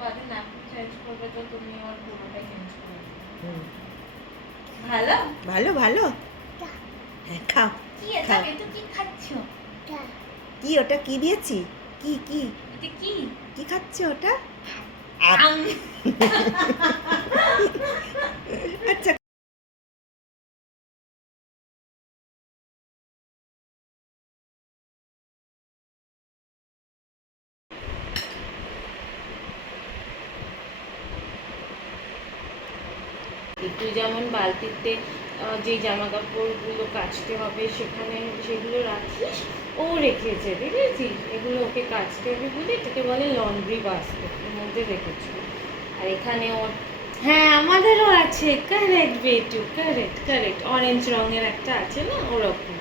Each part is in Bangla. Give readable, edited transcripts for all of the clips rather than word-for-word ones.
বাদে ন্যাপকিন চেঞ্জ করবে তো তুমি ওর পুরোটাই চেঞ্জ করে দেবে। ভালো ভালো ভালো। হ্যাঁ খাও। কি এটা খাও। বেটু কি খাচ্ছো? কি ওটা কি দিয়েছি? কি কি এটা কি? কি খাচ্ছে ওটা? আম। আচ্ছা। তুই যেমন বালতিতে যে জামা কাপড়গুলো কাচতে হবে সেখানে সেগুলো রাখিস, ও রেখেছে দেখেছিস, এগুলো ওকে কাচতে হবে বলে এটাকে বলে লন্ড্রি বাস্কেট, এর মধ্যে রেখেছি। আর এখানে ওর, হ্যাঁ আমাদেরও আছে, কারেক্ট বেটু, কারেক্ট কারেক্ট, অরেঞ্জ রঙের একটা আছে না ওরকম।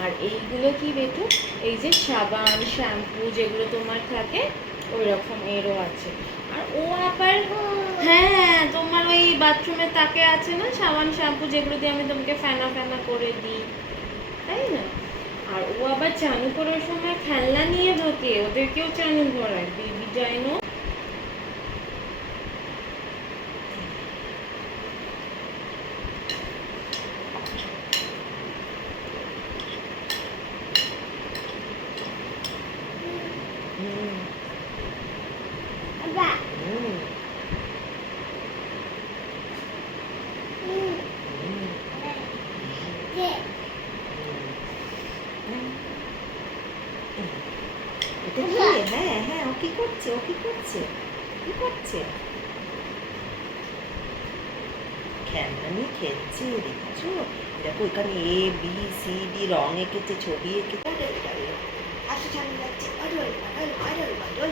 আর এইগুলো কি বেটু, এই যে সাবান শ্যাম্পু যেগুলো তোমার থাকে ওই রকম এরও আছে। আর ও আবার, হ্যাঁ তোমার ওই বাথরুমের তাকে আছে না সাবান শ্যাম্পু যেগুলো দিয়ে আমি তোমাকে ফেনা ফেনা করে দিই, তাই না? আর ও আবার চানু করার সময় খেলনা নিয়ে ঢোকে, ওদেরকেও চানু করায়, বেবি ডাইনো। এটা কি? হ্যাঁ হ্যাঁ, ও কি করছে? ও কি করছে? কি করছে? খেলনা নিয়ে খেলছে, দেখছো? দেখো এখানে এ বি সি ডি রং এঁকেছে, ছবি এঁকেছে। হাসি চালিয়ে যাচ্ছে, বাদল বাদল বাদল বাদল।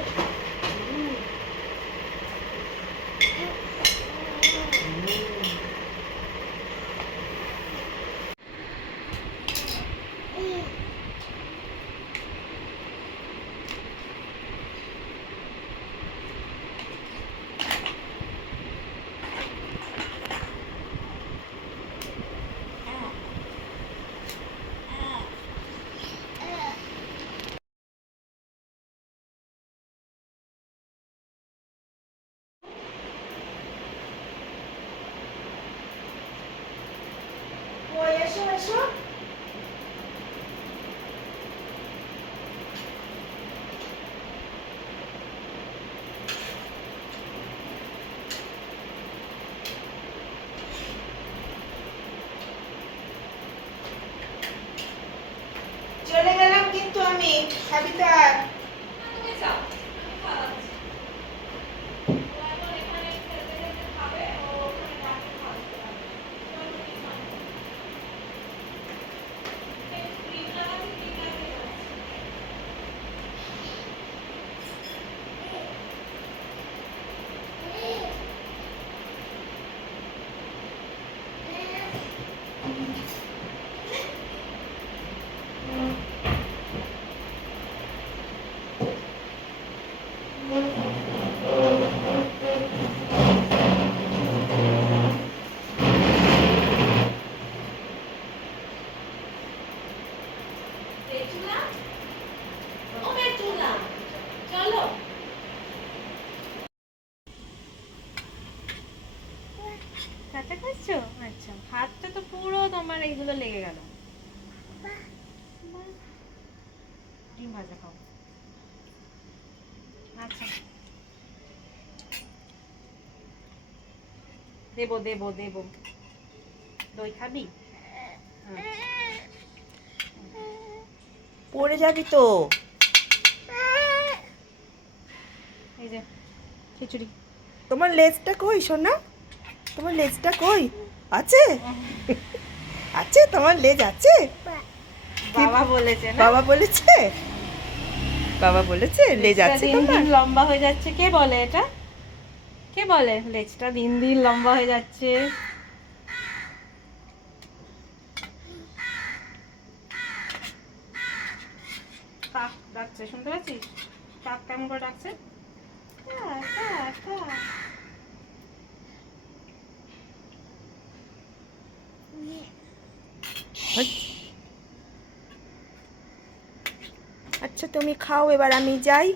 এসো এসো। চলে গেলাম কিন্তু আমি, খাবি তো আর? কাঁচা খাচ্ছো? আচ্ছা, হাতটা তো পুরো তোমার এইগুলো লেগে গেল। ডিম ভাজা খাও। আচ্ছা দেবো দেবো দেবো। দই খাবি? পড়ে যাবি তো। এই যে খিচুড়ি। তোমার লেজটা কই সোনা? তোমার লেজটা কই? আছে? আছে, তোমার লেজ আছে? বাবা বলেছে না? বাবা বলেছে? বাবা বলেছে লেজ আছে দিন তোমার? দিন লম্বা হয়ে যাচ্ছে, কে বলে এটা? কে বলে লেজটা দিন দিন লম্বা হয়ে যাচ্ছে? কাক ডাকছে, শুনতে পাচ্ছিস? কাক কেমন করে ডাকছে? কা, কা, কা। আচ্ছা তুমি খাও, এবার আমি যাই।